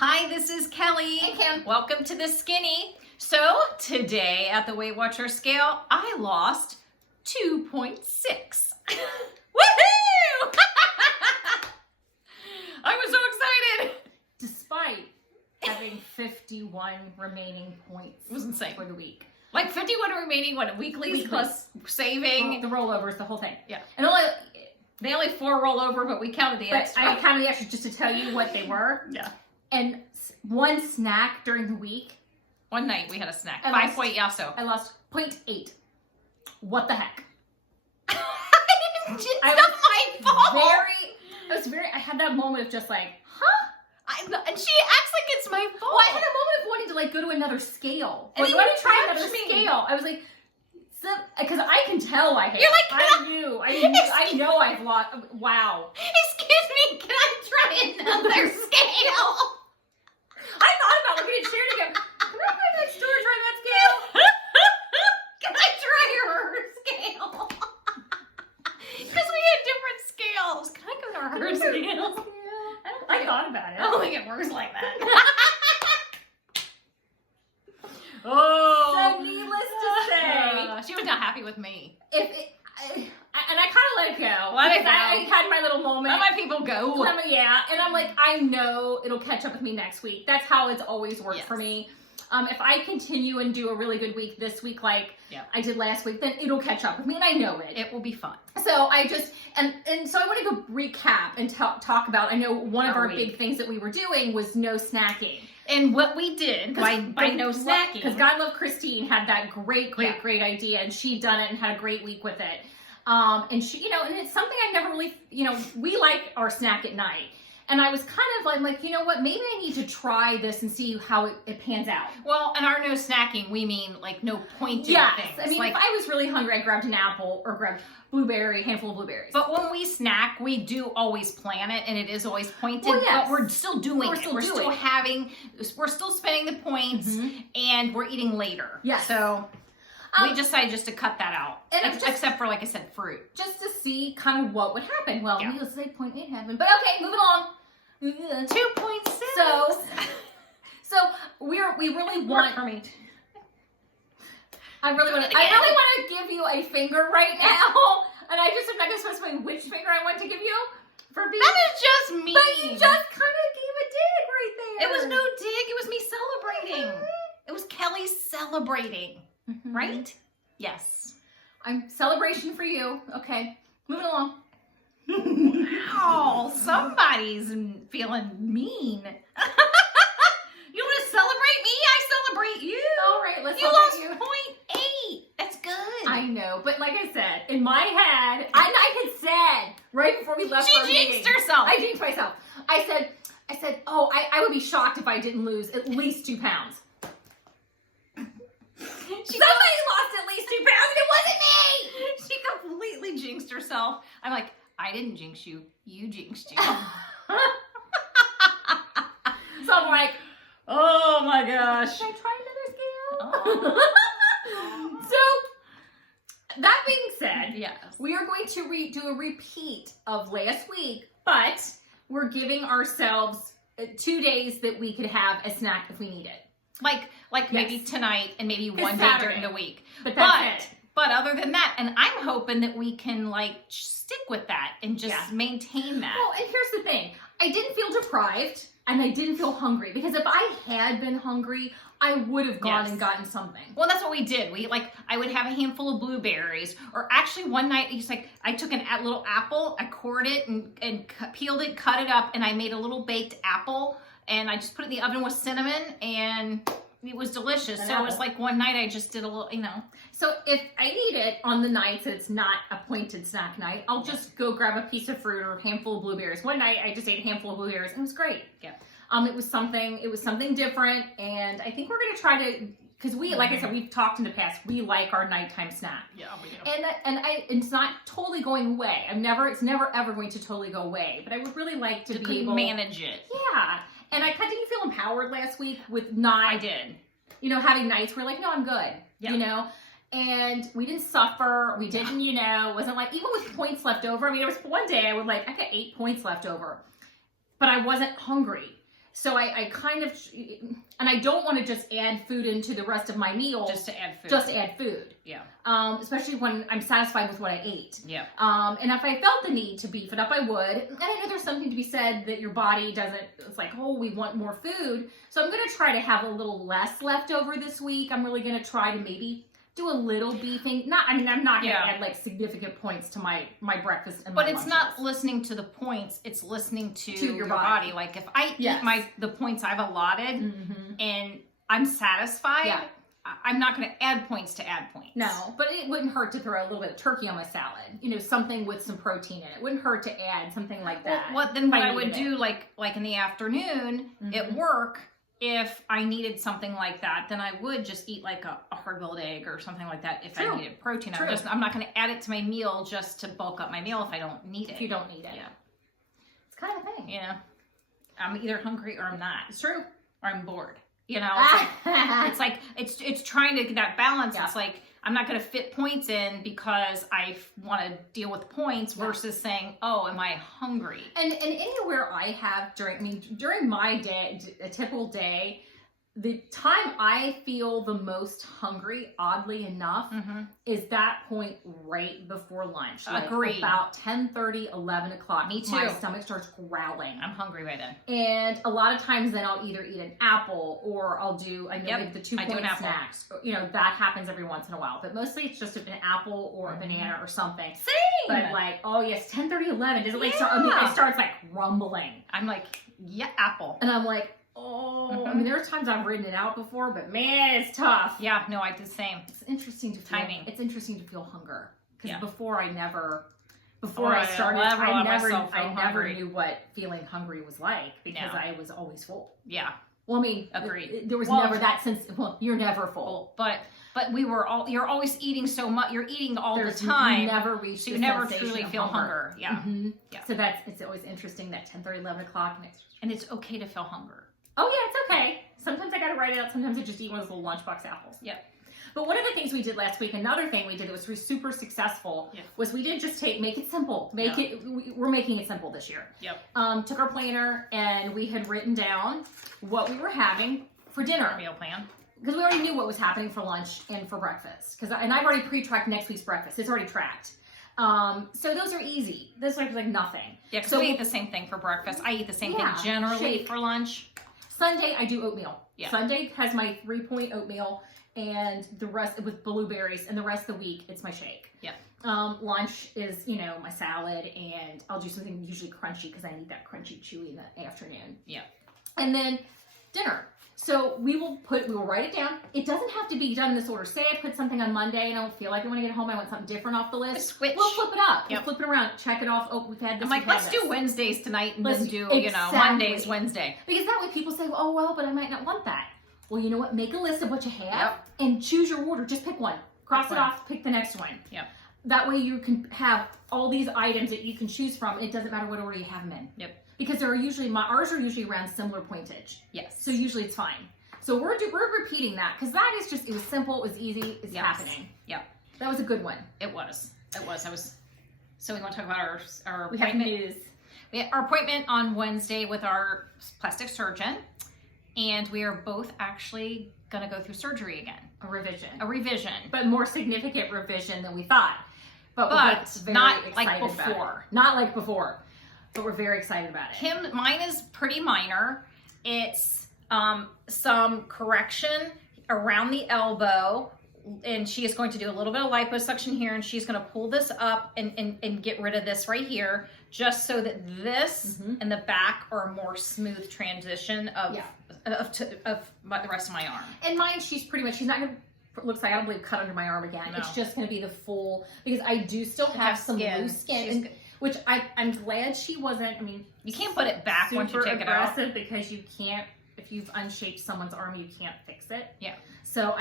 Hi, this is Kelly. Hey, Kim. Welcome to The Skinny. So today at the Weight Watcher scale, I lost 2.6. Woohoo! I was so excited. Despite having 51 remaining points. It was insane. For the week. Like 51 remaining, weeklies plus saving. The rollovers, the whole thing. Yeah. And They only 4 roll over, but we counted the extra. I counted the extra just to tell you what they were. Yeah. And one snack during the week. One night we had a snack. I 5 point yasso. I lost 0.8. What the heck? It's not my fault. I had that moment of just like, And she acts like it's my fault. well, I had a moment of wanting to like go to another scale. And Like, then let you me try touched another me. scale. I was like, because I can tell I hate. You're like, I know I've lost. Wow. Excuse me, can I try another scale? I thought about looking at Sharon and go, can I go next door and try that scale? Can I try her scale? Because we had different scales. Can I go to her scale? I thought about it. I don't think it works like that. Oh. So needless to say, she was not happy with me. And I kind of let it go. Let it Because I go. had my little moment. Let my people go. Yeah, and I'm like, I know it'll catch up with me next week. That's how it's always worked for me. If I continue and do a really good week this week, like I did last week, then it'll catch up with me, and I know it. It will be fun. So I just, and so I want to go recap and talk about, I know one of our week. big things that we were doing was no snacking. And what we did by no snacking. Because God love Christine had that great idea, and she'd done it and had a great week with it. And she, and it's something I never really, we like our snack at night. And I was kind of like, you know what, maybe I need to try this and see how it pans out. Well, and our no snacking, we mean like no pointed things. I mean, if I was really hungry, I grabbed an apple or grabbed handful of blueberries. But when we snack, we do always plan it, and it is always pointed. Well, yes. But we're still doing it. We're still spending the points, and we're eating later. Yes. So we decided just to cut that out, except for, like I said, fruit. Just to see kind of what would happen. Well, needless to say, 0.8 happened. But okay, moving along. 2.6. So we really want for me. I really want to give you a finger right now, and I just am not going to specify which finger I want to give you for being. That is just mean. But you just kind of gave a dig right there. It was no dig. It was me celebrating. It was Kelly celebrating, right? Yes. I'm celebration for you. Okay, moving along. Wow, somebody's feeling mean. You want to celebrate me? I celebrate you. All right, let's You celebrate lost 0.8. That's good. I know, but like I said, in my head, I had said right before we left She our jinxed meeting, herself. I jinxed myself. I said, oh, I would be shocked if I didn't lose at least 2 pounds. Somebody lost at least 2 pounds, and it wasn't me. She completely jinxed herself. I'm like, I didn't jinx you. You jinxed you. So I'm like, oh my gosh. can I try another scale? Oh. So, that being said, Yes. we are going to do a repeat of last week, but we're giving ourselves 2 days that we could have a snack if we need it. Like maybe tonight and maybe one day Saturday. during the week. But that's it. But other than that, and I'm hoping that we can stick with that and just maintain that. Well, and here's the thing. I didn't feel deprived and I didn't feel hungry, because if I had been hungry, I would have gone and gotten something. Well, that's what we did. I would have a handful of blueberries, or actually one night, I took a little apple, I cored it and peeled it, cut it up, and I made a little baked apple, and I just put it in the oven with cinnamon, and it was delicious. So it was like one night I just did a little, So if I eat it on the nights that it's not a pointed snack night, I'll just go grab a piece of fruit or a handful of blueberries. One night I just ate a handful of blueberries, and it was great. Yeah. It was something different, and I think we're gonna try to, because like I said, we've talked in the past, we like our nighttime snack. Yeah, we do. And it's not totally going away. It's never ever going to totally go away. But I would really like to be able to manage it. Yeah. And I kind of didn't feel empowered last week with not. I did. Having nights where no, I'm good. Yeah. And we didn't suffer. We didn't, it wasn't like, even with points left over. I mean, there was one day I got 8 points left over, but I wasn't hungry. So I kind of, and I don't want to just add food into the rest of my meal. Just to add food. Just to add food. Yeah. Especially when I'm satisfied with what I ate. Yeah. And if I felt the need to beef it up, I would. And I know there's something to be said that your body doesn't, it's like, oh, we want more food. So I'm going to try to have a little less left over this week. I'm really going to try to maybe do a little beefing. I'm not going to add like significant points to my breakfast and but it's not listening to the points, it's listening to your body. Like if I eat the points I've allotted and I'm satisfied, I'm not going to add points to add points. No, but it wouldn't hurt to throw a little bit of turkey on my salad. You know, something with some protein in it. It wouldn't hurt to add something like that. What I would do, like in the afternoon at work, if I needed something like that, then I would just eat like a hard-boiled egg or something like that if I needed protein. I'm not going to add it to my meal just to bulk up my meal if I don't need it. If you don't need it. Yeah. It's kind of a thing. You know, I'm either hungry or I'm not. It's true. Or I'm bored. You know, it's trying to get that balance. Yeah. It's like, I'm not going to fit points in because I want to deal with points versus saying, oh, am I hungry? And anywhere I have during my day, a typical day, the time I feel the most hungry, oddly enough, is that point right before lunch. Agreed. About 10:30, 11 o'clock. Me too. My stomach starts growling. I'm hungry by then. And a lot of times then I'll either eat an apple or I'll do, the 2-point snacks. You know, that happens every once in a while. But mostly it's just an apple or a banana or something. Same! But like, oh yes, 10:30, 11. Does it like start? It starts like rumbling. I'm like, apple. And I'm like, oh, I mean, there's times I've written it out before, but man, it's tough. Yeah, no, I did the same. It's interesting to feel timing. It's interesting to feel hunger because before I never knew what feeling hungry was like because I was always full. Yeah. Well, I mean, agreed. There was never that sense. Well, you're never full, but you're always eating so much. You're eating all the time. You never reach. So you never truly feel hunger. Yeah. Yeah. So it's always interesting that 10:30, 11 o'clock, and it's okay to feel hunger. Oh yeah, it's okay. Sometimes I gotta write it out. Sometimes I just eat one of those little lunchbox apples. Yep. But one of the things we did last week, another thing we did that was super successful, was we didn't just make it simple. We're making it simple this year. Yep. Took our planner and we had written down what we were having for dinner. Meal plan. Because we already knew what was happening for lunch and for breakfast. And I've already pre-tracked next week's breakfast. It's already tracked. So those are easy. Those are like nothing. Yeah, because we eat the same thing for breakfast. I eat the same thing generally for lunch. Sunday, I do oatmeal. Yeah. Sunday has my 3-point oatmeal and the rest with blueberries, and the rest of the week, it's my shake. Yeah. Lunch is, my salad, and I'll do something usually crunchy because I need that crunchy, chewy in the afternoon. Yeah. And then dinner. So we will write it down. It doesn't have to be done in this order. Say I put something on Monday and I don't feel like it when I get home. I want something different off the list. Switch. We'll flip it up. We'll flip it around. Check it off. Oh, we've had this. I'm like, let's do Wednesdays tonight and then do, Mondays, Wednesday. Because that way people say, oh, well, but I might not want that. Well, you know what? Make a list of what you have and choose your order. Just pick one. Cross it off. Pick the next one. Yep. That way you can have all these items that you can choose from. It doesn't matter what order you have them in. Yep. Because ours are usually around similar pointage. Yes. So usually it's fine. So we're repeating that because that is it was simple, it was easy, it's happening. Yeah. That was a good one. It was. So we want to talk about our we have news. We had our appointment on Wednesday with our plastic surgeon, and we are both actually going to go through surgery again. A revision. But more significant revision than we thought. But not like before. Not like before. But we're very excited about it. Mine is pretty minor. It's some correction around the elbow, and she is going to do a little bit of liposuction here, and she's going to pull this up and get rid of this right here, just so that this and the back are a more smooth transition of the rest of my arm. And mine, she's not going to, looks like I don't believe cut under my arm again. No. It's just going to be the full, because I do still have some loose skin. Which I'm glad she wasn't, you can't put it back once you take it out. Super aggressive because you can't, if you've unshaped someone's arm, you can't fix it. Yeah. So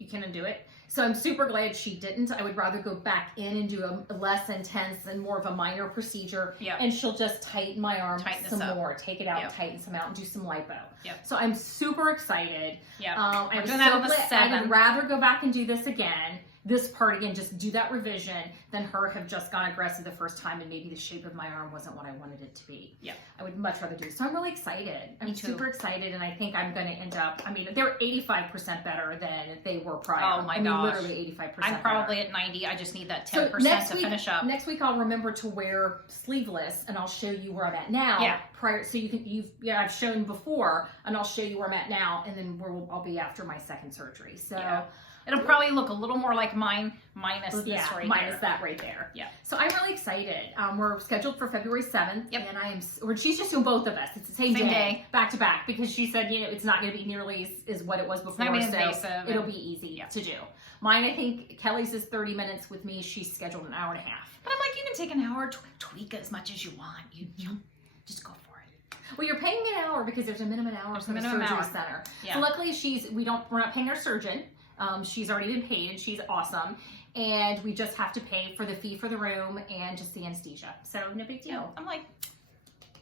you can undo it. So I'm super glad she didn't. I would rather go back in and do a less intense and more of a minor procedure. Yeah. And she'll just tighten my arm some more, take it out, tighten some out, and do some lipo. Yep. So I'm super excited. Yeah. I'm doing that on the 7th. I would rather go back and do this again. this part again, just do that revision, than her have just gone aggressive the first time and maybe the shape of my arm wasn't what I wanted it to be. Yeah. I would much rather do. So I'm really excited. I'm Me too. super excited, and I think I'm going to end up, I mean, they're 85% better than they were prior. Oh my gosh. Literally 85% I'm probably better. at 90. I just need that So 10% to finish up. Next week I'll remember to wear sleeveless, and I'll show you where I'm at now. Yeah. Prior, so I've shown before, and I'll show you where I'm at now, and then I'll be after my second surgery. So Yeah. It'll probably look a little more like mine, minus this right minus here. that right there. Yeah. So I'm really excited. We're scheduled for February 7th. Yep. And she's just doing both of us. It's the same Same day, day. back to back, because she said, it's not going to be nearly as what it was before. not gonna be so invasive it'll be easy to do. Mine, I think Kelly's is 30 minutes with me. She's scheduled an hour and a half. But I'm like, you can take an hour, tweak it as much as you want. You just go for it. Well, you're paying an hour because there's a minimum hour There's for a the minimum surgery hour. center. Yeah. So luckily we're not paying our surgeon. She's already been paid, and she's awesome. And we just have to pay for the fee for the room and just the anesthesia. So no big deal. I'm like,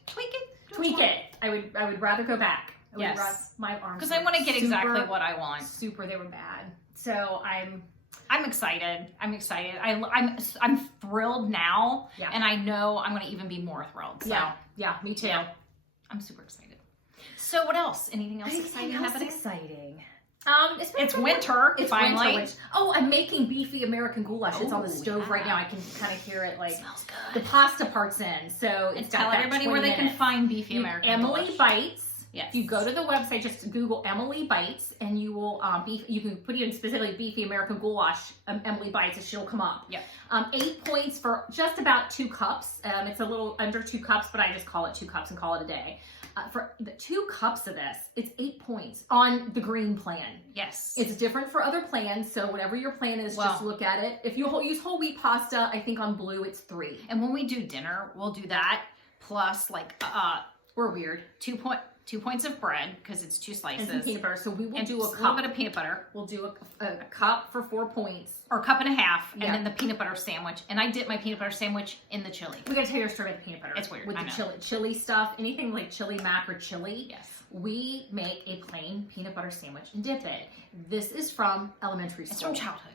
tweak it. Tweak it. I would rather go back. Yes. My arms. Because I want to get exactly what I want. They were bad. So I'm excited. I'm excited. I'm thrilled now, Yeah. and I know I'm going to even be more thrilled. So yeah, me too. yeah, I'm super excited. So what else? Anything else exciting happening? Exciting. It's winter. It's finally. winter. Oh, I'm making beefy American goulash. It's on the Oh, stove yeah. right now. I can kind of hear it, like Smells the good. pasta part's in. So And it's got tell that everybody 20 where they can minutes. find beefy American Emily goulash. Bites. Yes. If you go to the website, just Google Emily Bites, and you will you can put in specifically beefy American goulash, Emily Bites, and she'll come up. Yep. 8 points for just about 2 cups. It's a little under 2 cups, but I just call it 2 cups and call it a day. For the 2 cups of this, it's 8 points on the green plan. Yes. It's different for other plans, so whatever your plan is, just look at it. If you use whole wheat pasta, I think on blue it's 3. And when we do dinner, we'll do that plus like We're weird. 2 points of bread because it's 2 slices. And some peanut butter. So we will do a little cup. bit of peanut butter. We'll do a cup for 4 points. Or a cup and a half, and Yeah. then the peanut butter sandwich. And I dip my peanut butter sandwich in the chili. We gotta tell your story about the peanut butter. It's weird, With I the know. chili stuff, anything like chili mac or chili. Yes. We make a plain peanut butter sandwich and dip it. This is from elementary school. It's from childhood.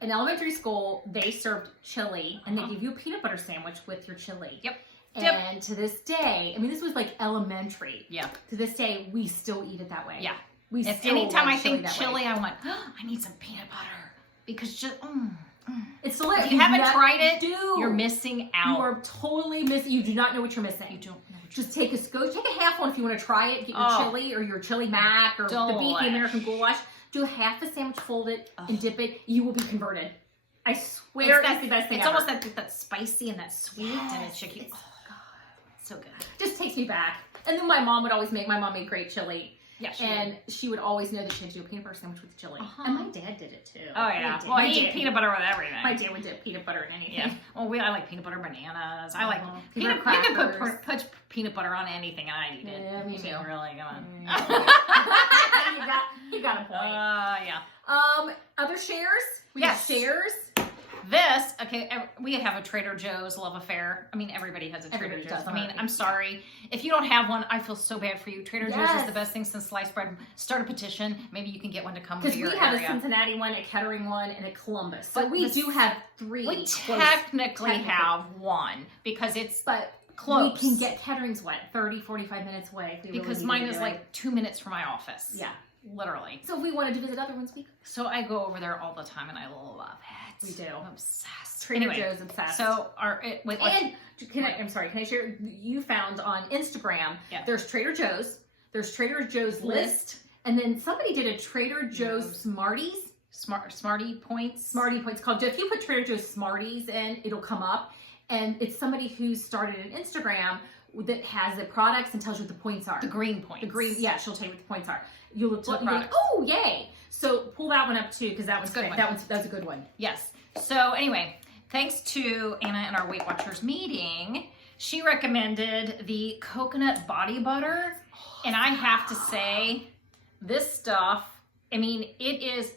In elementary school, they served chili, and they give you a peanut butter sandwich with your chili. Yep. And to this day, I mean, this was like elementary. Yeah. To this day, we still eat it that way. Yeah. We If still anytime like I think that chili, way. I want, I need some peanut butter. Because just, It's delicious. if you haven't tried it, do. you're missing out. You are totally missing. You do not know what you're missing. You don't know. Just take a half one if you want to try it. Get your chili or your chili mac or the beefy Delish. American goulash. Do half a sandwich, fold it, and dip it. You will be converted. I swear it's the best thing It's ever. almost that spicy and that sweet and it's chicken. It's- So good. Just takes me back. And then my mom made great chili. Yeah, And she would always know that she had to do a peanut butter sandwich with chili. And my dad did it too. Oh yeah. My Well, I dad- eat peanut butter with everything. My dad would dip peanut butter in anything. Yeah. Well, I like peanut butter bananas. I like Peanut you can crackers. put peanut butter on anything and I'd eat it. Yeah, me I too. mean, really, come on. you got a point. Yeah. Other shares? We Yes. got shares. This, okay, we have a Trader Joe's love affair. I mean, everybody has a Trader Everybody Joe's. does, I mean, right? I'm sorry. If you don't have one, I feel so bad for you. Trader Joe's is Yes. the best thing since sliced bread. Start a petition. Maybe you can get one to come to Because your we have area. a Cincinnati one, a Kettering one, and a Columbus. So But we the- do have 3. We close. technically have one because it's But close. we can get Kettering's what? 30, 45 minutes away. If we because really mine need to is do it. like 2 minutes from my office. Yeah. Literally. So if we wanted to visit other ones, we could. So I go over there all the time and I love it. We do. I'm obsessed. Trader Anyway, Joe's obsessed. so wait, And I'm sorry, can I share? You found on Instagram, Yeah. there's Trader Joe's, there's Trader Joe's list, and then somebody did a Trader Joe's Smarties. Smarty points. Smarty points called. If you put Trader Joe's Smarties in, it'll come up, and it's somebody who's started an Instagram that has the products and tells you what the points are. The green points. The green, yeah, she'll tell you what the points are. You look What you're like, products? oh yay! So pull that one up too, because that one's Good great. one. That's a good one. Yes. So anyway, thanks to Anna and our Weight Watchers meeting, she recommended the coconut body butter. And I have to say, this stuff, I mean, it is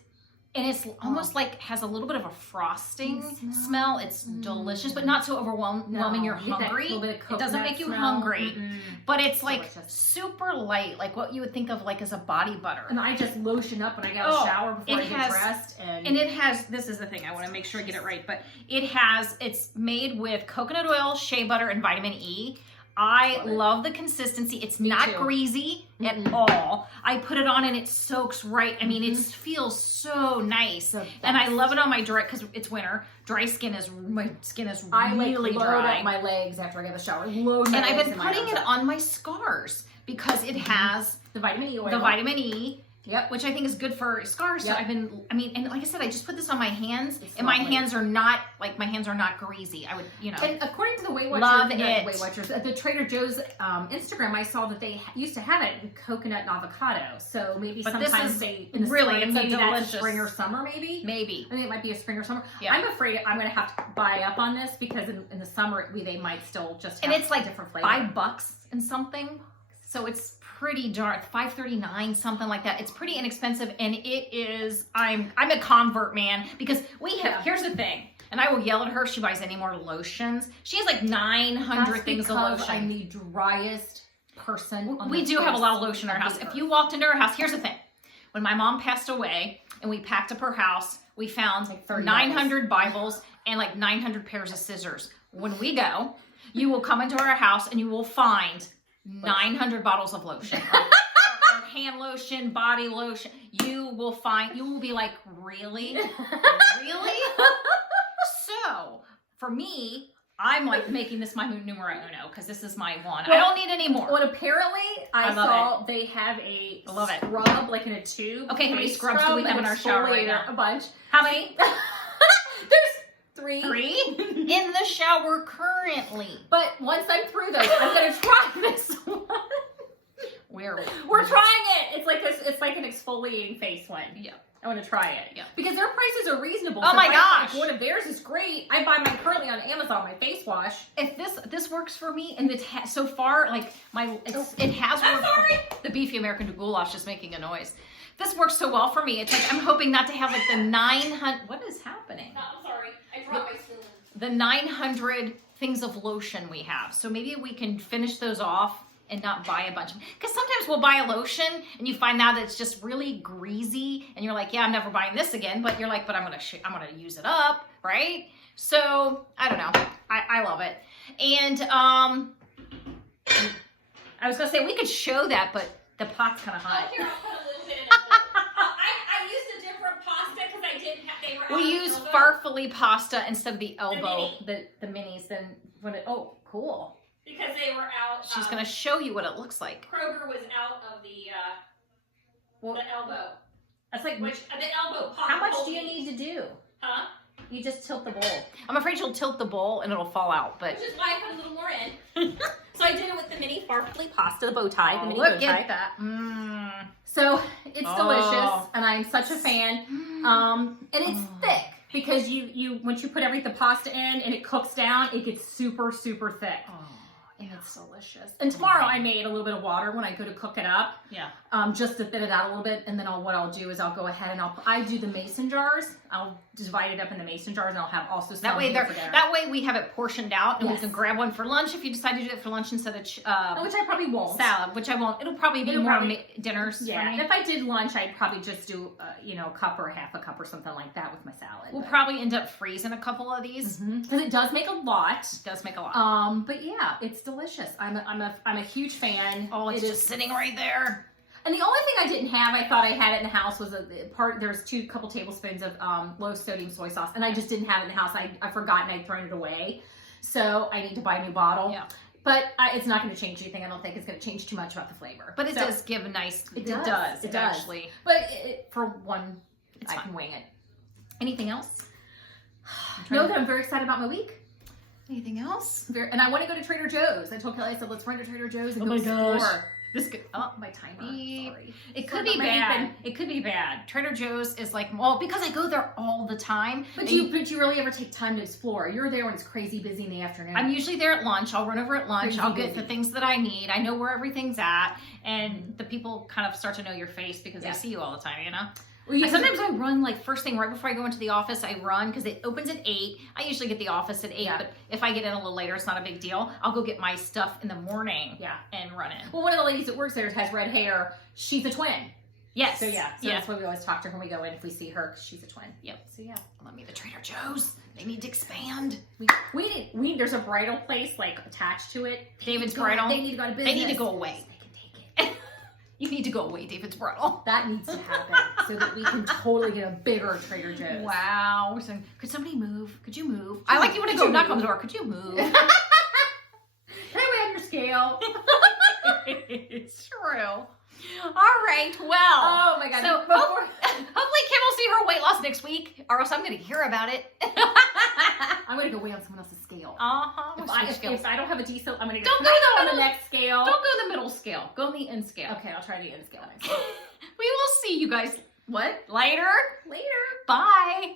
And it's almost like has a little bit of a frosting smell. It's delicious, but not so overwhelming you're hungry. It doesn't make you hungry, but it's like super light, like what you would think of like as a body butter. And I just lotion up when I get a shower before I get dressed. And it has, this is the thing, I want to make sure I get it right, but it's made with coconut oil, shea butter, and vitamin E. I love the consistency. It's not greasy at all. I put it on and it soaks right. I mean, it feels so nice. And I love it on my dry, because it's winter. Dry skin is, my skin is really dry. I load up my legs after I get a shower. And I've been putting it on my scars because it has the vitamin E oil. The vitamin E. Yep, which I think is good for scars. So and like I said, I just put this on my hands, and my hands are not greasy. I would, And according to the Weight Watchers, at the Trader Joe's Instagram, I saw that they used to have it with coconut and avocado. So maybe sometimes they in the spring, maybe that's spring or summer, maybe. I think it might be a spring or summer. Yeah. I'm afraid I'm going to have to buy up on this because in the summer they might still just have it's like different flavor. $5 and something. So it's pretty dark, $5.39, something like that. It's pretty inexpensive, and it is. I'm a convert, man, because we have. Here's the thing, and I will yell at her if she buys any more lotions. She has like 900 things of lotion. I'm the driest person. We do have a lot of lotion in our house. If you walked into our house, here's the thing: when my mom passed away, and we packed up her house, we found like 900 Bibles and like 900 pairs of scissors. When we go, you will come into our house and you will find 900 bottles of lotion or hand lotion, body lotion. You will be like, really? So for me, I'm like making this my numero uno because this is my one. I don't need any more. Well, apparently I saw they have a scrub like in a tube. Okay, how many scrubs do we have in our shower right now? A bunch. How many? Three in the shower currently. But once I'm through those, I'm gonna try this one. We're trying it. It's like an exfoliating face one. Yeah. I want to try it. Yeah. Because their prices are reasonable. Oh my gosh. One of theirs is great. I buy mine currently on Amazon, my face wash. If this works for me, and so far, like it has worked. I'm sorry. The beefy American goulash is making a noise. This works so well for me. It's like I'm hoping not to have like the 900. What is happening? No, I'm sorry. I dropped my spoon. The 900 things of lotion we have. So maybe we can finish those off and not buy a bunch. Because sometimes we'll buy a lotion and you find out that it's just really greasy, and you're like, yeah, I'm never buying this again. But you're like, but I'm gonna use it up, right? So I don't know. I love it. And I was gonna say we could show that, but the pot's kind of hot. Oh, here, I'll put a little bit in it. I used a different pasta because I didn't have. They were. We use farfalle pasta instead of the elbow, the minis. Then when it, oh, cool. Because they were out. She's gonna show you what it looks like. Kroger was out of the elbow. That's like the elbow pot. How much do you need to do? Huh? You just tilt the bowl. I'm afraid you'll tilt the bowl and it'll fall out, but. Which is why I put a little more in. So I did it with the mini farfalle pasta, the bow tie. Oh, the mini look bow tie. at that. So it's delicious, and I'm such a fan. And it's thick because you once you put the pasta in and it cooks down, it gets super, super thick. And it's delicious. And tomorrow I made a little bit of water when I go to cook it up. Yeah. Just to thin it out a little bit. And then what I'll do is I'll go ahead and I do the mason jars. I'll divide it up in the mason jars, and I'll have also some that way we have it portioned out, and we can grab one for lunch if you decide to do it for lunch instead of which I probably won't. Salad, which I won't. It'll probably be more dinners. Yeah. And if I did lunch, I'd probably just do a cup or half a cup or something like that with my salad. We'll probably end up freezing a couple of these because it does make a lot. It does make a lot. But yeah, it's delicious. I'm a huge fan. Oh, it's just sitting right there. And the only thing I didn't have, I thought I had it in the house, was there's couple tablespoons of low sodium soy sauce, and I just didn't have it in the house. I forgot, and I'd thrown it away. So I need to buy a new bottle. Yeah. But it's not going to change anything. I don't think it's going to change too much about the flavor. But it does give a nice. It does actually. But for one, I can wing it. Anything else? Know that I'm very excited about my week. Anything else? And I want to go to Trader Joe's. I told Kelly, I said, let's run to Trader Joe's and go explore. My timer. Sorry. It could be bad. It could be bad. Trader Joe's is like, well, because I go there all the time. But you really ever take time to explore? You're there when it's crazy busy in the afternoon. I'm usually there at lunch. I'll run over at lunch. I'll get the things that I need. I know where everything's at. And the people kind of start to know your face because they see you all the time, Sometimes I run like first thing right before I go into the office. I run because it opens at 8. I usually get the office at 8, but if I get in a little later, it's not a big deal. I'll go get my stuff in the morning and run in. Well, one of the ladies that works there has red hair. She's a twin. Yes. So that's why we always talk to her when we go in if we see her, because she's a twin. Yep. So let me the Trader Joe's. They need to expand. We need there's a bridal place like attached to it. David's Bridal. They need to go to business. They need to go away. So they can take it. You need to go away, David's Bridal. That needs to happen so that we can totally get a bigger Trader Joe's. Wow. So, could somebody move? Could you move? I like you want to go knock on the door. Could you move? Can I weigh on your scale? It's true. All right. Well. Oh my God. So hopefully Kim will see her weight loss next week, or else I'm going to hear about it. I'm going to go weigh on someone else's scale. If I don't have a decent, I'm going to go on the next scale. Don't go the middle scale. Go on the end scale. Okay, I'll try the end scale next. We will see you guys. What? Later. Later. Bye.